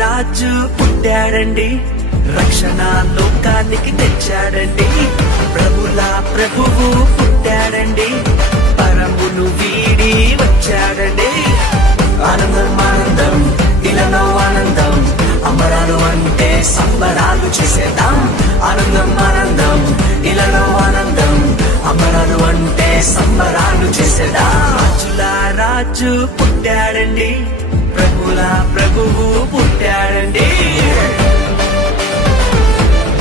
రాజు పుట్టాడండి, రక్షణ లోకానికి తెచ్చాడండి. ప్రభుల ప్రభువు పుట్టాడండి, పరమును వీడి వచ్చాడండి. ఆనందం ఆనందం ఇలాలో ఆనందం, అంబరాలు అంటే సంబరాలు చేసేద్దాం. ఆనందం ఆనందం ఇలాలో ఆనందం, అంబరాలు అంటే సంబరాలు చేసేద్దాం. రాజుల రాజు